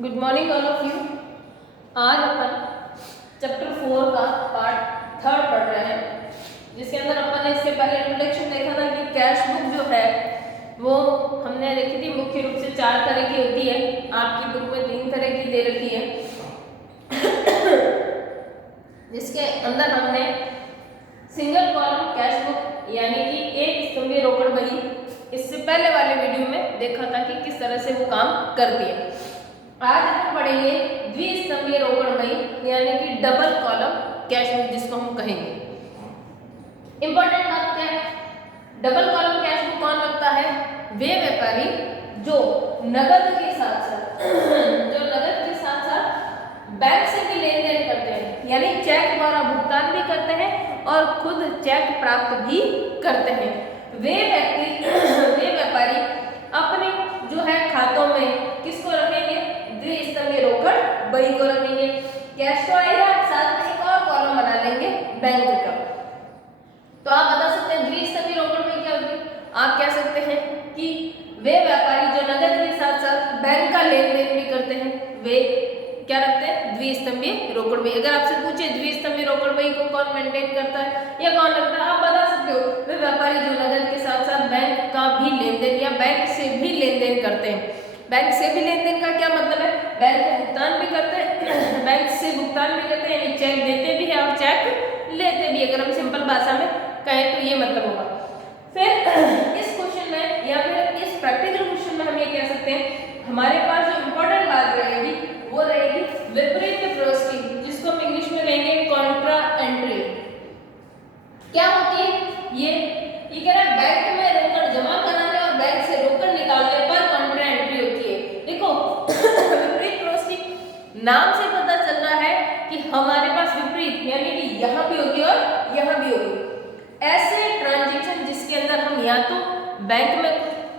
Good morning all of you. आज अपन chapter 4 का part 3 पढ़ रहे हैं, जिसके अंदर अपन ने इससे पहले इंट्रोडक्शन देखा था कि कैश बुक जो है वो हमने देखी थी मुख्य रूप से 4 तरह की होती है। आपकी बुक में 3 तरह की दे रखी है, जिसके अंदर हमने सिंगल कॉलम कैश बुक यानी कि एक स्तंभीय रोकड़ बही इससे पहले वाले वीडियो में देखा था कि किस तरह से वो काम करती है। आज हम पढ़ेंगे द्विस्तंभीय रोकड़ बही यानी कि डबल कॉलम कैश बुक, जिसको हम कहेंगे। इंपॉर्टेंट बात क्या है, डबल कॉलम कैश बुक कौन रखता है? वे व्यापारी जो नगद के साथ साथ बैंक से भी लेन देन करते हैं, यानी चेक द्वारा भुगतान भी करते हैं और खुद चेक प्राप्त भी करते हैं। वे व्यापारी अपने जो है खातों में किसको रखेंगे? द्विस्तंभीय रोकड़ बही को रखेंगे। कैश तो आएगा, साथ में एक और कॉलम बना लेंगे बैंक का। तो आप बता सकते हैं द्विस्तंभीय रोकड़ बही क्या होती है? आप कह सकते हैं कि वे व्यापारी जो नगद के साथ साथ बैंक का लेन देन भी करते हैं, वे क्या रखते हैं? द्विस्तंभीय रोकड़ बही। अगर आपसे पूछे द्विस्तंभीय रोकड़ बही को कौन मेंटेन करता है या कौन रखता है, आप बता सकते हो वे व्यापारी जो नगद के साथ साथ बैंक का भी लेन देन या बैंक से भी लेन देन करते हैं। बैंक से भी लेन देन का क्या मतलब है? बैंक को भुगतान भी करते हैं, बैंक से भुगतान भी करते हैं, यानी चेक देते भी है और चेक लेते भी। अगर हम सिंपल भाषा में कहें तो ये मतलब होगा। फिर इस क्वेश्चन में या फिर इस प्रैक्टिकल क्वेश्चन में हम ये कह सकते हैं, हमारे पास जो इंपॉर्टेंट बात रहेगी वो रहेगी विपरीत प्रविष्टि, जिसको हम इंग्लिश में कहेंगे कॉन्ट्रा एंट्री। क्या होती है ये कह रहा है बैंक में रोकड़ जमा कराने और बैंक से रोकड़ निकालने पर कॉन्ट्रा एंट्री होती है। देखो विपरीत प्रविष्टि नाम से पता चल रहा है कि हमारे पास विपरीत यानी कि यहाँ भी होगी और यहाँ भी होगी। ऐसे ट्रांजैक्शन जिसके अंदर हम या तो बैंक में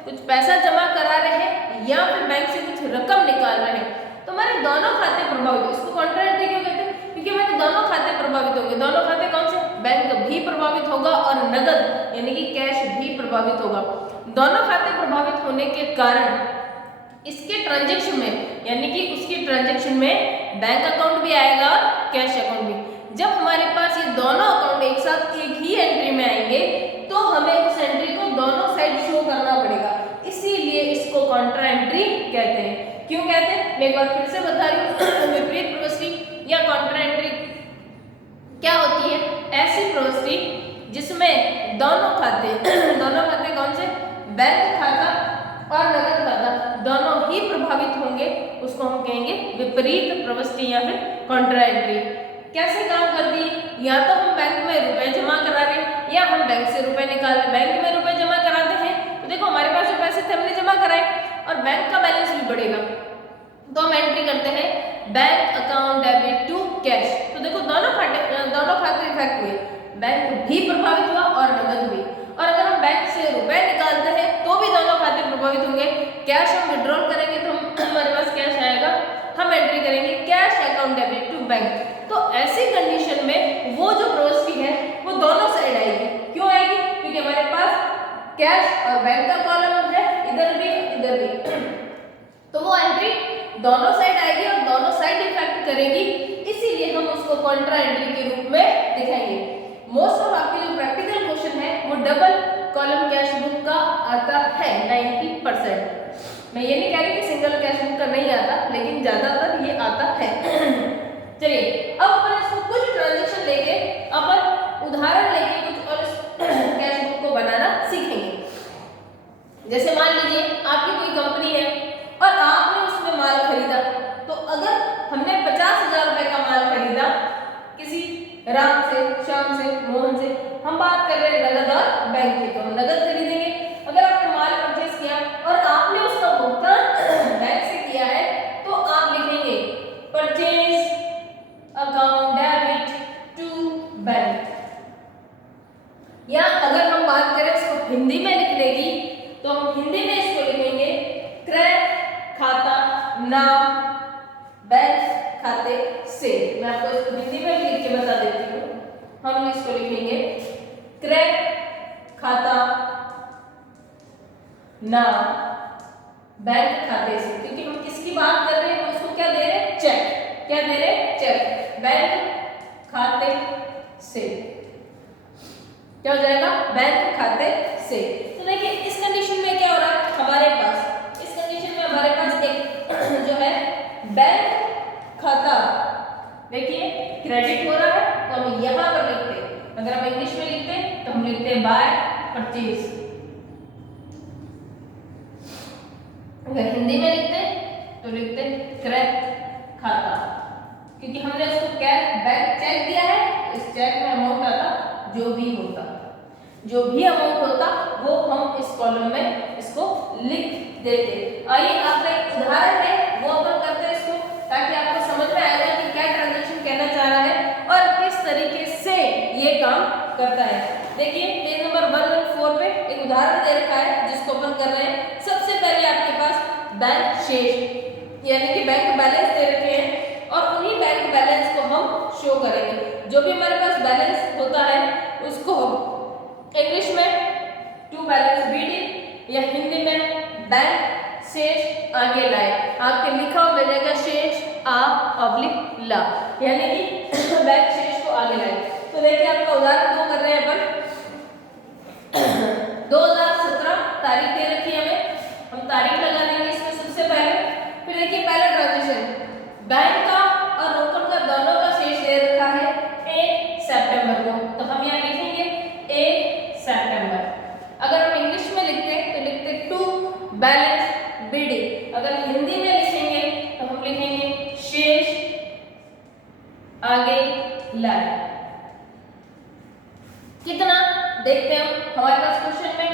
कुछ पैसा जमा करा रहे हैं या फिर बैंक से कुछ रकम निकाल रहे हैं, तो हमारे दोनों खाते प्रभावित होंगे। इसको कॉन्ट्रा एंट्री क्यों कहते हैं? क्योंकि हमारे दोनों खाते प्रभावित होंगे। दोनों खाते कौन से? बैंक भी प्रभावित होगा और नगद यानी कि कैश भी प्रभावित होगा। दोनों खाते प्रभावित होने के कारण इसके ट्रांजैक्शन में यानी कि उसकी ट्रांजैक्शन में बैंक अकाउंट भी आएगा और कैश अकाउंट भी। जब हमारे पास ये दोनों अकाउंट एक साथ एक ही एंट्री में आएंगे तो हमें उस एंट्री को दोनों साइड शो करना पड़ेगा, इसीलिए इसको कॉन्ट्रा एंट्री कहते हैं। क्यों कहते हैं मैं एक बार फिर से बता रही हूँ। विपरीत प्रविष्टि या कॉन्ट्रा एंट्री क्या होती है? ऐसी प्रविष्टि जिसमें दोनों खाते कौन से? बैंक खाता और नगद खाता दोनों ही प्रभावित होंगे, उसको हम कहेंगे विपरीत प्रविष्टि या फिर कॉन्ट्रा एंट्री। कैसे काम करती है? या तो हम बैंक में रुपए जमा करा रहे हैं या हम बैंक से रुपए निकाल रहे हैं। बैंक में रुपए जमा कराते हैं तो देखो हमारे पास जो पैसे थे हमने जमा कराए और बैंक का बैलेंस भी बढ़ेगा, तो हम एंट्री करते हैं bank account debit to cash. तो देखो दोनों खाते इफेक्ट हुए, बैंक भी प्रभावित हुआ और नगद भी। और अगर हम बैंक से रुपए निकालते हैं तो भी दोनों खाते प्रभावित होंगे। कैश हम विड्रॉल करेंगे तो हमारे पास कैश आएगा, हम एंट्री करेंगे cash account debit to bank. तो ऐसी कंडीशन में वो जो प्रविष्टि है वो दोनों साइड आएगी। क्यों आएगी? क्योंकि हमारे पास कैश और बैंक का कॉलम है, इधर भी इधर भी, तो वो एंट्री दोनों साइड आएगी और दोनों साइड इफेक्ट करेगी, इसीलिए हम उसको कॉन्ट्रा एंट्री के रूप में दिखाएंगे। मोस्ट ऑफ आपके जो प्रैक्टिकल क्वेश्चन है वो डबल कॉलम कैश बुक का आता है 90%। मैं ये नहीं कह रही कि सिंगल कैश बुक का नहीं आता, लेकिन ज्यादातर ये आता है। चलिए अब अपन इसको कुछ ट्रांजैक्शन लेके अपन उदाहरण लेके कुछ और कैश बुक को बनाना सीखेंगे। जैसे मान लीजिए आपकी कोई कंपनी है और आपने उसमें माल खरीदा, तो अगर हमने 50,000 रुपए का माल खरीदा किसी राम से, श्याम से, मोहन से, हम बात कर रहे हैं नगद और बैंक की, तो हम नगद खरीदेंगे। अगर आपने माल परचेस किया और आपने उसका भुगतान बैंक से किया है तो आप लिखेंगे purchase account debit to bank. या अगर हम बात करें इसको हिंदी में लिखने की तो हम हिंदी में इसको लिखेंगे क्रय खाता नाम बैंक खाते से। मैं आपको इसको हिंदी में भी लिख के बता देती हूँ। हम इसको लिखेंगे क्रय खाता नाम बैंक खाते से, क्योंकि हम किसकी बात कर रहे हैं उसको क्या दे रहे हैं? चेक बैंक खाते से। क्या हो जाएगा? बैंक खाते से। तो देखिए इस कंडीशन में क्या हो रहा है हमारे पास, इस कंडीशन में हमारे पास एक जो है बैंक खाता देखिए क्रेडिट हो रहा है, तो हम यहां पर लिखते हैं, अगर हम इंग्लिश में लिखते हैं तो हम लिखते हैं बाय परचेज, अगर हिंदी में लिखते हैं तो लिखते हैं क्रय खाता, क्योंकि हमने उसको क्या बैंक चेक दिया है, इस चेक में अमाउंट आता जो भी होता, जो भी अमाउंट होता वो हम इस कॉलम में इसको लिख देते। आइए आपका एक उदाहरण है वो अपन करते हैं इसको, ताकि आपको समझ में आएगा कि क्या ट्रांजैक्शन कहना चाह रहा है और किस तरीके से ये काम करता है। देखिए पेज नंबर 114 पे एक उदाहरण दे रखा है जिसको अपन कर रहे हैं। सबसे पहले आपके पास बैंक शेष यानी कि बैंक बैलेंस दे रखे हैं और उन्हीं बैंक बैलेंस को हम शो करेंगे। जो भी हमारे पास बैलेंस होता है उसको इंग्लिश में टू बैलेंस बीडी या हिंदी में बैंक शेष आगे लाए, आपके लिखा हुआ मिलेगा शेष आ पब्लिक ला, यानी कि बैंक शेष को आगे लाए। तो देखिए आपका उदाहरण दो कर रहे हैं अपन 2017 तारीख दे रखी है हमें, हम तारीख लगा देंगे इसमें सबसे पहले। फिर देखिए पहला ट्रांजेक्शन बैंक का और रोकड़ का दोनों का शेष दे रखा है 1 सितंबर को, तो हम यहाँ लिखेंगे 1 सितंबर। अगर हम इंग्लिश में लिखते हैं तो लिखते टू बैलेंस बीडी, अगर हिंदी में लिखेंगे तो हम लिखेंगे शेष आगे लाए। कितना देखते हैं हमारे पास क्वेश्चन में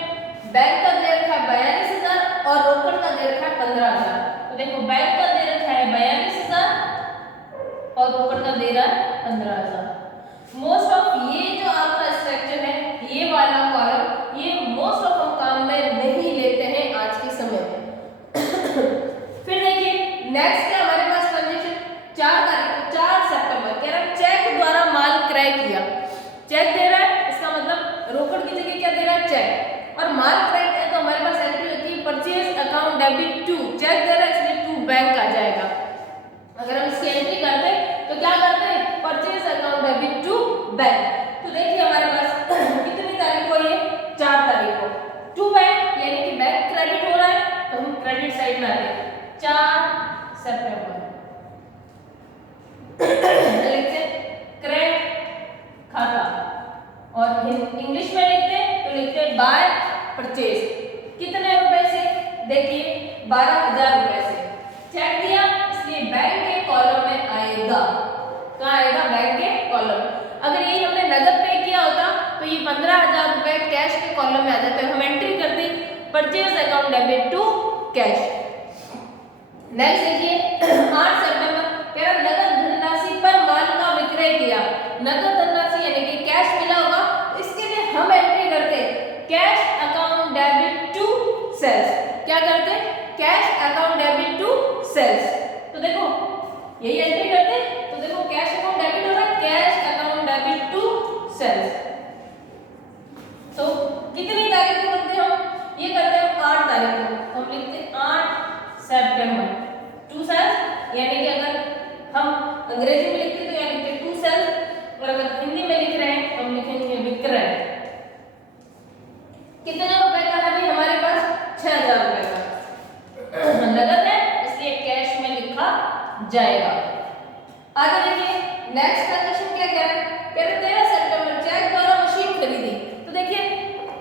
बैंक का दे रखा है 42,000 और रोकड़ का दे रखा है 15,000। तो देखो बैंक का दे रखा है 42,000 और रोकड़ का दे रहा है 15,000। मोस्ट ऑफ ये जो आपका स्ट्रक्चर है ये वाला कॉलम ये मोस्ट ऑफ हम काम में नहीं लेते हैं आज के समय में। फिर देखिए नेक्स्ट है हमारे पास ट्रांजेक्शन 4 सितंबर कह रहा है चेक द्वारा माल क्रय किया, चेक दे रहा है इसका मतलब रोकड़ की जगह क्या दे रहा है चेक, और माल क्रय है तो हमारे पास एंट्री होती है purchase account debit to, cheque दे रहा है इसलिए टू बैंक आ जाएगा। अगर हम इसकी एंट्री करते हैं तो क्या करते हैं purchase account debit to bank. तो देखिए हमारे पास कितनी तारीख को ये 4 तारीख को टू बैंक यानी कि बैंक क्रेडिट हो रहा है तो हम क्रेडिट साइड में आते हैं 4 सितंबर लिखते क्रय खाता, और इंग्लिश में लिखते हैं तो लिखते हैं बाय परचेज। कितने रुपए से? देखिए 12,000 रुपए से चेक दिया इसलिए बैंक के कॉलम में आएगा, कहाँ आएगा बैंक के कॉलम। अगर ये हमने नगद पे किया होता तो ये 15,000 रुपए कैश के कॉलम में आ जाते, हम एंट्री करते purchase account debit to cash. Next देखिए 8 सितंबर कह रहा नगद धनराशि पर माल का विक्रय किया, नगद धनराशि यानी कि कैश मिला होगा, इसके लिए हम एंट्री करते cash account debit to sales. क्या करते cash account debit to sales. तो देखो यही एंट्री करते तो देखो कैश अकाउंट डेबिट हो रहा है cash account debit to sales. तो कितनी तारीख को करते हैं हम? ये करते हैं 8 तारीख को, हम लिखते हैं 8 सितंबर टू सेल्स, यानी कि अगर हम अंग्रेजी में लिखते तो यहाँ लिखते टू सेल्स, और अगर हिंदी में लिख रहे हैं तो हम लिखेंगे विक्रय। कितने रुपए का है भाई हमारे पास? 6,000 रुपए का नगद है इसलिए कैश में लिखा जाएगा। आगे देखिए नेक्स्ट ट्रांजैक्शन क्या कह रहा है, कह रहे 13 सितंबर चेक द्वारा मशीन खरीदी। तो देखिए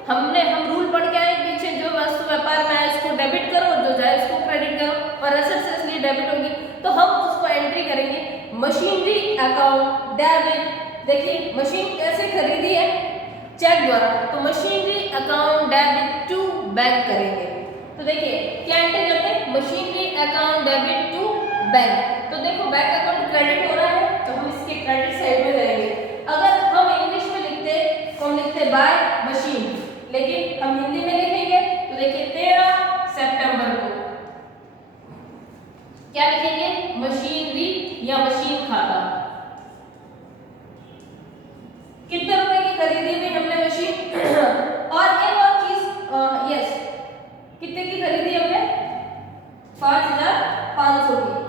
हम रूल पढ़ के आए पीछे, जो वस्तु व्यापार में है उसको डेबिट करो, जो जाए उसको क्रेडिट करो, और एसेट से इसलिए डेबिट होगी तो हम उसको एंट्री करेंगे मशीनरी अकाउंट डेबिट। देखिए मशीन कैसे खरीदी है? चेक द्वारा, तो machinery account debit to bank करेंगे। तो देखिए क्या एंट्री करते हैं machinery account debit to bank. तो देखो बैंक अकाउंट क्रेडिट हो रहा है तो हम इसके क्रेडिट साइड में जाएंगे। अगर हम इंग्लिश में लिखते तो हम लिखते बाय मशीन, लेकिन हम हिंदी में लिखेंगे तो देखिए 13 सितंबर को क्या लिखेंगे मशीनरी या मशीन खाता। कितने रुपए की खरीदी हुई हमने मशीन और एक और चीज यस कितने की खरीदी हमने 5,500 की।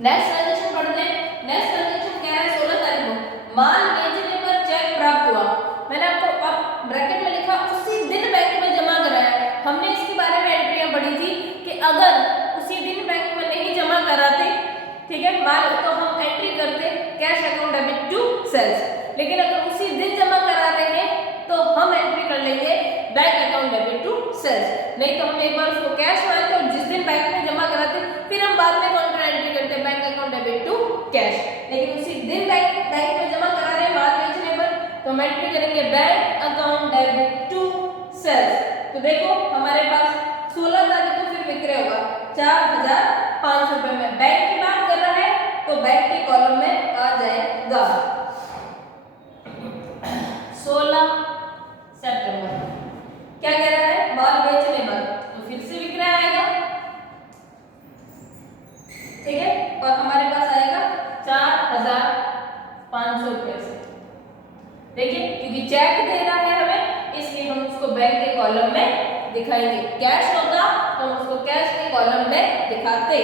नेक्स्ट ट्रांजैक्शन पढ़ते हैं। नेक्स्ट ट्रांजैक्शन कह रहा है 16 तारीख को माल बेचने पर चेक प्राप्त हुआ। मैंने आपको अब ब्रैकेट में लिखा उसी दिन बैंक में जमा कराया। हमने इसके बारे में एंट्रियां पढ़ी थी कि अगर उसी दिन बैंक में नहीं जमा कराते, ठीक है, माल, तो हम एंट्री करते cash account debit to sales. लेकिन अगर उसी दिन जमा करा रहे हैं तो हम एंट्री कर लेंगे bank account debit to sales. नहीं तो हम एक बार उसको कैश मानते और जिस दिन बैंक में जमा कराते फिर हम बाद में काउंटर एंट्री करते bank account debit to cash. लेकिन उसी दिन बैंक में जमा करा रहे हैं माल बेचने पर तो हम एंट्री करेंगे bank account debit to sales. तो देखो हमारे पास 16 तारीख को फिर विक्रय होगा 4500 रुपए में। बैंक की बात कर रहा है तो बैंक के कॉलम में आ जाएगा 16 सितंबर। क्या कह रहा है, माल बेचने पर, तो फिर से विक्रय आएगा, ठीक है, और हमारे पास आएगा 4500 रुपए से। देखिए क्योंकि चेक दे रहा है हमें इसलिए हम उसको बैंक के कॉलम में दिखाएंगे। कैश होता तो हम उसको कैश के कॉलम में दिखाते।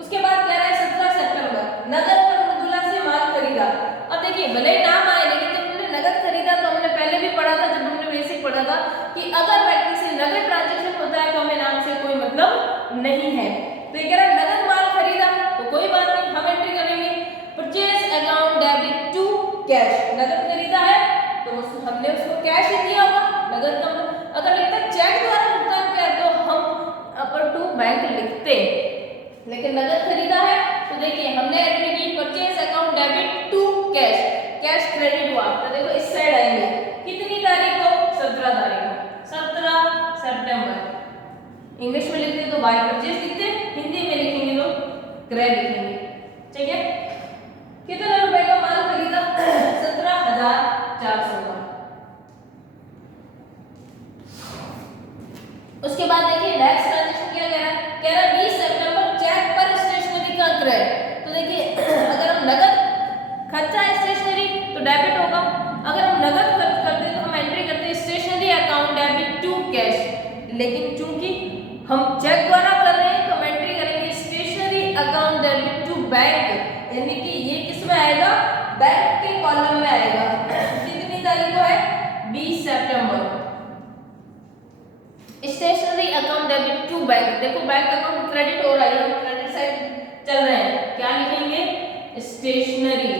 उसके बाद कह रहा है 17 सितंबर नगद पर मृदुला से माल खरीदा। अब देखिए भले ही नाम आए लेकिन जब हमने नगद खरीदा तो हमने पहले भी पढ़ा था, जब हमने बेसिक पढ़ा था कि अगर व्यक्ति से नगद ट्रांजैक्शन होता है तो हमें नाम से कोई मतलब नहीं है। तो ये कह रहा है नगद माल खरीदा तो कोई बात नहीं, हम एंट्री करेंगे purchase account debit to cash. नगद खरीदा है तो हमने उसको कैश ही दिया होगा, नगद का। अगर लिखता चेक द्वारा भुगतान किया तो हम अपर टू बैंक लिखते, लेकिन नगद खरीदा है तो देखिए हमने एंट्री की purchase account debit to cash. Cash credit हुआ तो देखो इस साइड आएंगे कितनी तारीख को, 17 तारीख को, 17 सितंबर। इंग्लिश में लिखते तो बाय परचेज लिखते, हिंदी में लिखेंगे तो क्रय लिखेंगे, ठीक है। कितने रुपए का माल खरीदा, 17,400 का। उसके बाद देखिए नेक्स्ट ट्रांजैक्शन क्या कह रहा है 20 सितंबर चेक पर स्टेशनरी का क्रय। तो देखिए अगर हम नगद खर्चा स्टेशनरी तो डेबिट होगा, अगर हम नगद खर्च करते तो हम एंट्री करते stationery account debit to cash. लेकिन चूंकि हम चेक द्वारा कर रहे हैं तो हम एंट्री करेंगे stationery account debit to bank, यानी कि ये किस में आएगा, बैंक के कॉलम में आएगा। कितनी तारीख को है, 20 सितंबर। Stationery account debit to bank, देखो बैंक अकाउंट क्रेडिट हो रहा है, हम क्रेडिट साइड चल रहे हैं, क्या लिखेंगे स्टेशनरी।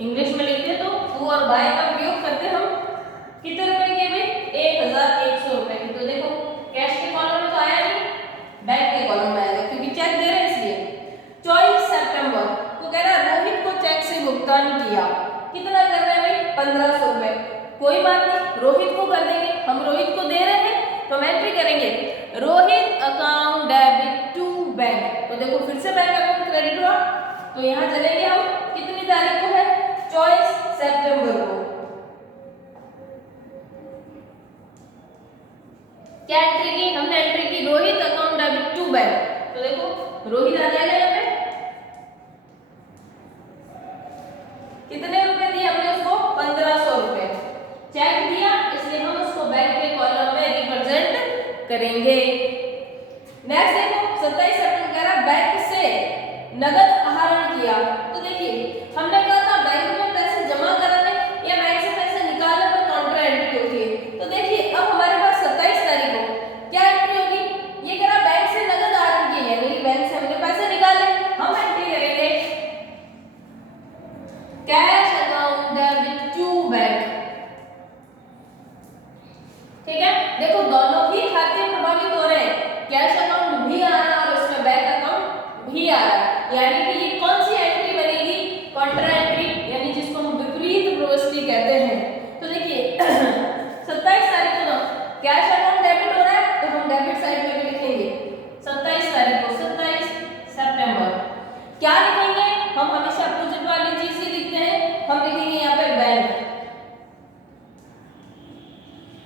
इंग्लिश में लिखते तो टू और बाय का प्रयोग करते हम कितने रुपए के में, 1100 रुपए की। तो देखो कैश के कॉलम में तो आया नहीं, बैंक के कॉलम में आएगा क्योंकि चेक दे रहे हैं इसलिए। 24 सितंबर को कह रहा है रोहित को चेक से भुगतान किया। कितना कर रहे हैं भाई, 1500 रुपए। कोई बात नहीं, रोहित को कर देंगे, हम रोहित को दे रहे हैं तो हम एंट्री करेंगे Rohit account debit to bank. तो देखो फिर से बैंक अकाउंट क्रेडिट हुआ तो यहाँ चलेंगे हम, कितनी तारीख को है, 24 सितंबर को। क्या एंट्री की, हमने एंट्री की Rohit account debit to bank. तो देखो रोहित आ जाएगा यहाँ पे, कितने रुपए दिए हमने उसको, 1500 रुपए। चेक दिया इसलिए हम उसको बैंक के कॉलम में रिप्रेजेंट करेंगे। नेक्स्ट देखो 27 सितंबर कह रहा बैंक से नगद आहरण किया। तो देखिए हमने कहा था बैंक में पैसे जमा कराने या बैंक से पैसे निकालने पर काउंटर एंट्री होती है। तो देखिए अब हमारे पास 27 तारीख को क्या एंट्री होगी, ये कह रहा बैंक से नगद आहरण किया, यानी बैंक से हमने पैसे निकाले, हम एंट्री करेंगे cash account debit to bank, ठीक है। देखो दोनों ही खाते प्रभावित हो रहे हैं, कैश अकाउंट भी आ रहा है और उसमें बैंक अकाउंट भी आ रहा है, यानी कि ये कौन सी एंट्री बनेगी, काउंटर एंट्री, यानी जिसको हम विपरीत प्रविष्टि कहते हैं। तो देखिए 27 तारीख को कैश अकाउंट डेबिट हो रहा है तो हम डेबिट साइड में भी लिखेंगे 27 तारीख को, 27 सितंबर। क्या लिखेंगे, हम हमेशा अपोजिट वाली चीज ही लिखते हैं, हम लिखेंगे यहाँ पे बैंक।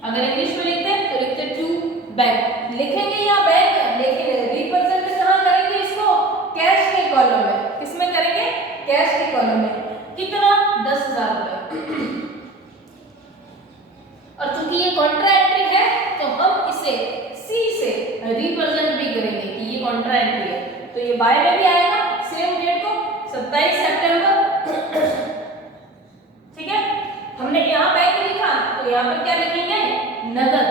अगर इंग्लिश में लिखते हैं तो लिखते टू बैंक, लिखेंगे यहाँ बैंक, लेकिन रिप्रेजेंट कहाँ करेंगे इसको, कैश के कॉलम में। किसमें करेंगे, कैश के कॉलम में। कितना, 10,000 रुपए। और चूंकि ये कॉन्ट्रा एंट्री है तो हम इसे सी से रिप्रेजेंट भी करेंगे कि ये कॉन्ट्रा एंट्री है, तो ये बाय में भी आएगा सेम डेट को 27 सितंबर। ठीक है, हमने यहाँ बैंक लिखा तो यहाँ पर क्या लिखेंगे, नगद।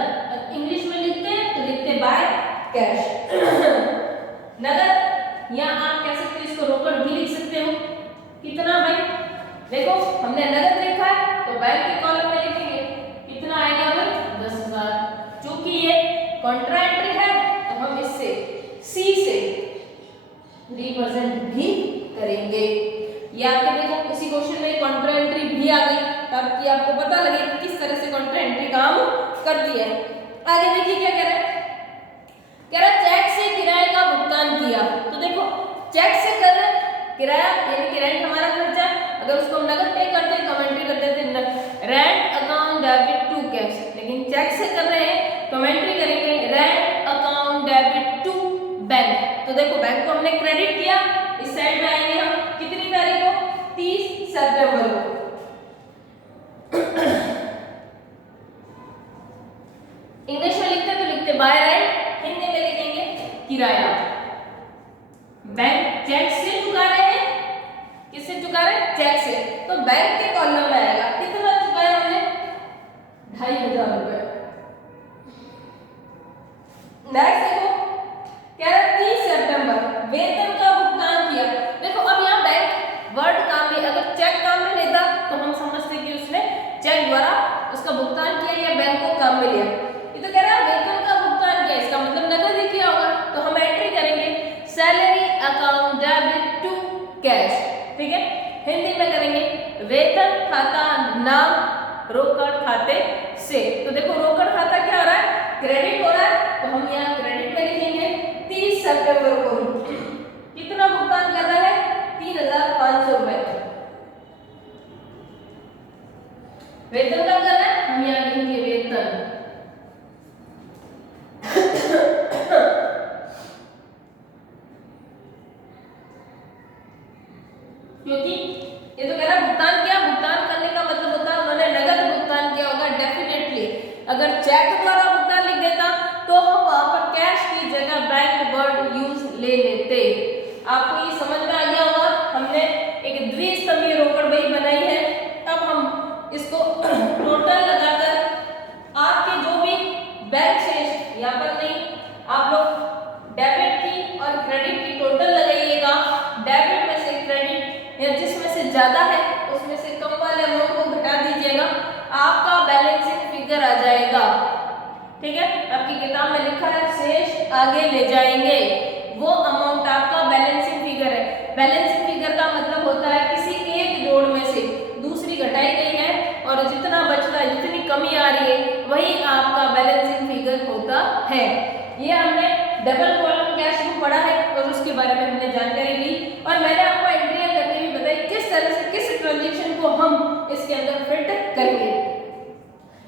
इंग्लिश में लिखते हैं तो लिखते बाय कैश, नगद। या आप कह सकते हो इसको रोकड़ भी लिख सकते हो। कितना भाई, देखो हमने नगद लिखा है तो बैंक के कॉलम में लिखेंगे कितना आएगा भाई, 10,000। चूंकि ये कॉन्ट्रा एंट्री है तो हम इससे सी से रिप्रेजेंट भी करेंगे। या फिर देखो इसी क्वेश्चन में कॉन्ट्रा एंट्री भी आ गई, ताकि आपको पता लगे कि किस तरह से कॉन्ट्रा एंट्री काम करती है। आगे देखिए क्या कह रहा है, कह रहा है चेक से किराए का भुगतान किया। तो देखो चेक से कर रहे हैं किराया यानी कि रेंट हमारा खर्चा, अगर उसको हम नगद पे करते हैं कमेंट्री कर देते हैं rent account debit to cash, लेकिन चेक से कर रहे हैं कमेंट्री करेंगे rent account debit to bank. तो देखो बैंक को हमने क्रेडिट किया, इस साइड में आएंगे हम कितनी तारीख को, 30 सितंबर को। इंग्लिश में लिखते तो लिखते बाय रेंट, हिंदी में लिखेंगे किराया। बैंक चेक से चुका रहे हैं, किससे चुका रहे हैं, चेक से। तो बैंक के कॉलम में आएगा कितना चुकाया हमने, 2,500 रुपए। नेक्स्ट देखो क्या है, 30 सितंबर वेतन का भुगतान किया। देखो अब यहाँ बैंक वर्ड काम में, अगर चेक काम में लेता तो हम समझते कि उसने चेक द्वारा उसका भुगतान किया या बैंक को काम में लिया। ये तो कह रहा है वेतन का भुगतान किया, इसका मतलब नकद ही किया होगा। तो हम एंट्री करेंगे salary account debit to cash. ठीक है, हिंदी में करेंगे वेतन खाता नाम रोकड़ खाते से। तो देखो रोकड़ खाता क्या हो रहा है, क्रेडिट हो रहा है, तो हम यहाँ क्रेडिट में लिखेंगे 30 सितंबर को कितना भुगतान कर रहा है, 3,500 रुपए वेतन का कर रहा है, हम यहाँ लिखेंगे वेतन। क्योंकि ये तो कह रहा है भुगतान किया, भुगतान करने का मतलब होता है उन्होंने नगद भुगतान किया होगा डेफिनेटली। अगर चेक द्वारा भुगतान लिख देता तो हम वहां पर कैश की जगह बैंक वर्ड यूज ले लेते। आपको ये समझ में आ गया होगा, हमने एक द्विस्तंभीय रोकड़ बही बनाई है। अब हम इसको टोटल लगाकर आपके जो भी बैंक शेष, यहाँ पर नहीं, आप लोग डेबिट की और क्रेडिट की टोटल लगाइएगा। डेबिट में से क्रेडिट या जिसमें से ज्यादा है उसमें से कम वाले अमाउंट को घटा दीजिएगा, आपका बैलेंसिंग फिगर आ जाएगा। ठीक है, आपकी किताब में लिखा है शेष आगे ले जाएंगे, वो अमाउंट आपका बैलेंसिंग फिगर है। बैलेंसिंग फिगर का मतलब होता है किसी एक जोड़ में से दूसरी घटाई गई है और जितना बचता है, जितनी कमी आ रही है, वही आपका बैलेंसिंग फिगर होता है। ये हमने डबल कॉलम कैश बुक पढ़ा है और उसके बारे में हमने जानकारी ली, और मैंने आपको एंट्रियां करके भी बताई किस तरह से किस ट्रांजैक्शन को हम इसके अंदर फिट करेंगे।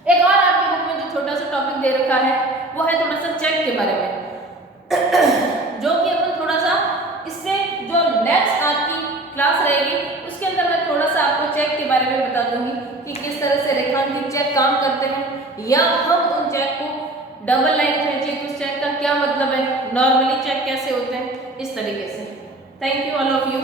एक और आपके बुक में जो छोटा सा टॉपिक दे रखा है वो है थोड़ा सा चेक के बारे में, जो कि अपन थोड़ा सा इससे जो नेक्स्ट आपकी क्लास रहेगी उसके अंदर मैं थोड़ा सा आपको चेक के बारे में बता दूंगी कि किस तरह से रेखांकित चेक काम करते हैं, या हम उन चेक को डबल लाइन थ्रेड चेक, उस चेक का क्या मतलब है, नॉर्मली चेक कैसे होते हैं, इस तरीके से। Thank you all of you.